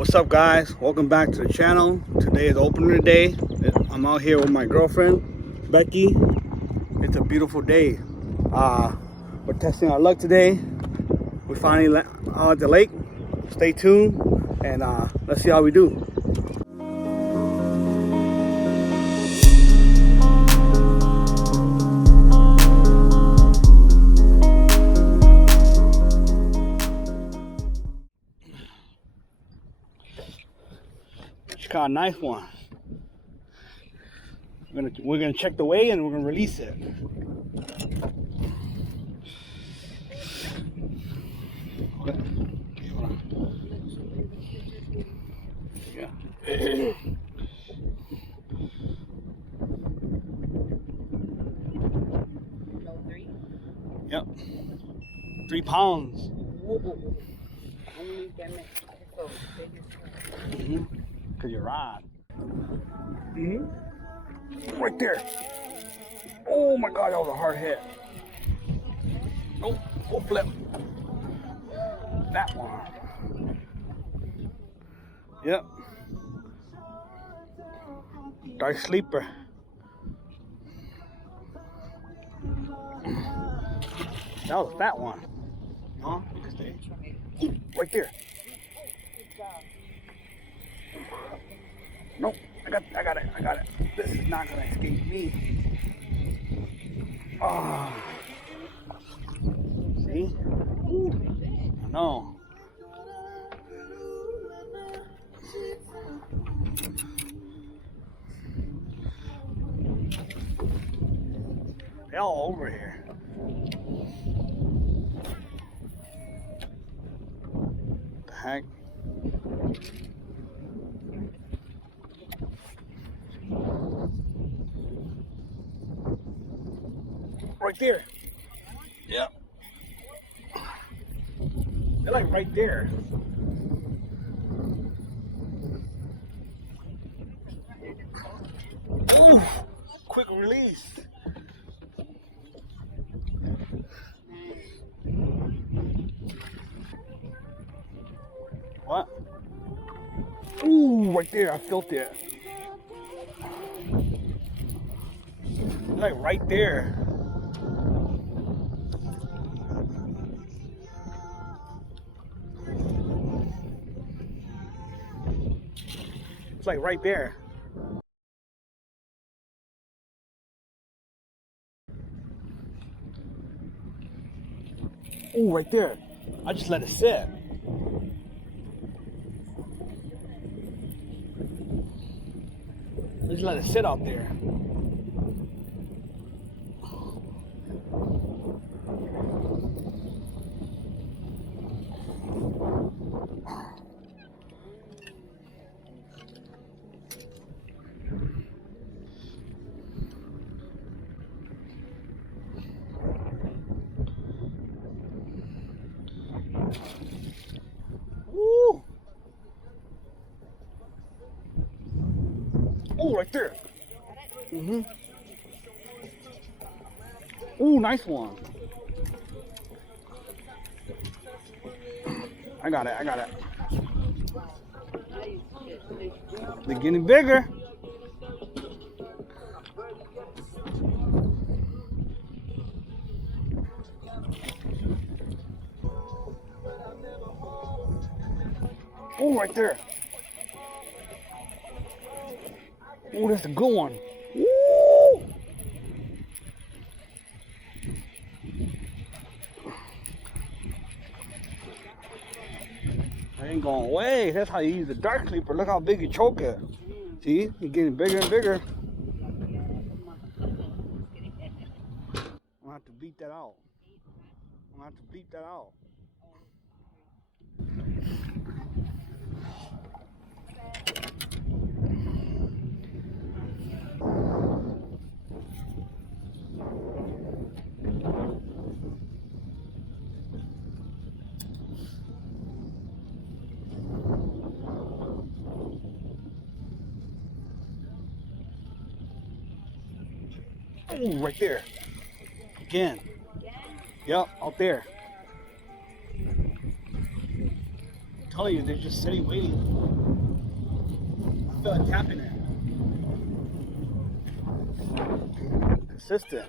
What's up, guys? Welcome back to the channel. Today is opener day. I'm out here with my girlfriend Becky. It's a beautiful day. We're testing our luck today. We finally out at the lake. Stay tuned and let's see how we do. Caught a nice one. We're gonna check the weigh and we're gonna release it. Okay, hold on. Yeah. Yep. 3 pounds. Cause your rod. Right there. Oh my God, that was a hard hit. Oh, full flip. That one. Yep. Dark Sleeper. That was a fat one. Huh? Ooh, right there. Nope, I got it. This is not gonna escape me. Oh. See? Ooh. I know. They're all over here. What the heck? Right there. Yep. They're like right there. Ooh, quick release. What? Ooh, right there. I felt it. They're like right there. It's like right there. Oh, right there. I just let it sit. I just let it sit out there. Woo! Oh, right there. Oh, nice one. I got it. They're getting bigger. Oh, right there. Oh, that's a good one. Woo! I ain't going away. That's how you use the Dark Sleeper. Look how big you choke it. See? You're getting bigger and bigger. I'm gonna have to beat that out. Ooh, right there. Again. Yep, out there. I'm telling you, they're just sitting waiting. feel it tapping it. Consistent.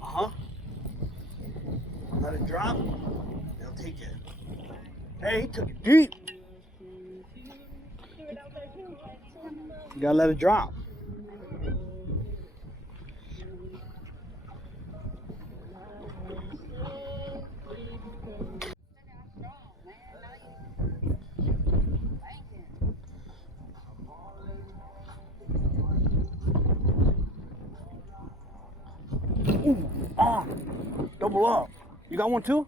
Uh-huh. Let it drop. They'll take it. Hey, he took it deep. You gotta let it drop. Ooh, double up. You got one too?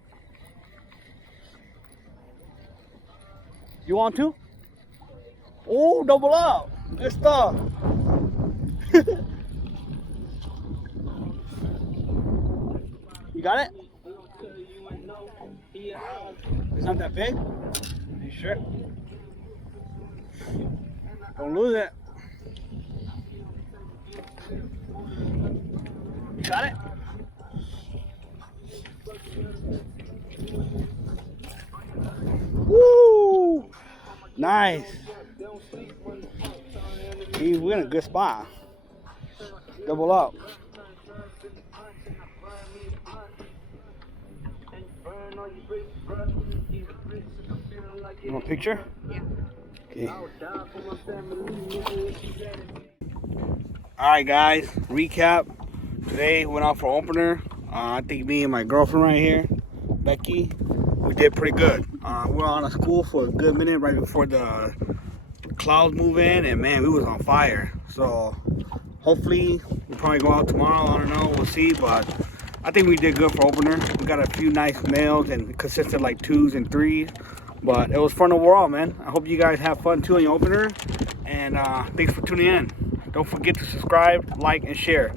You want two? Oh, double up. Good stuff. You got it? It's not that big? Are you sure? Don't lose it. You got it? Woo! Nice. We're in a good spot. Double up. You want a picture? Yeah. Okay. Alright guys, recap. Today went out for opener. I think me and my girlfriend right here, Becky, we did pretty good. We were on a school for a good minute right before the clouds move in, and man, we was on fire. So hopefully we'll probably go out tomorrow. I don't know, we'll see, but I think we did good for opener. We got a few nice males and consistent like 2s and 3s, but it was fun overall, man. I hope you guys have fun too on your opener, and thanks for tuning in. Don't forget to subscribe, like, and share.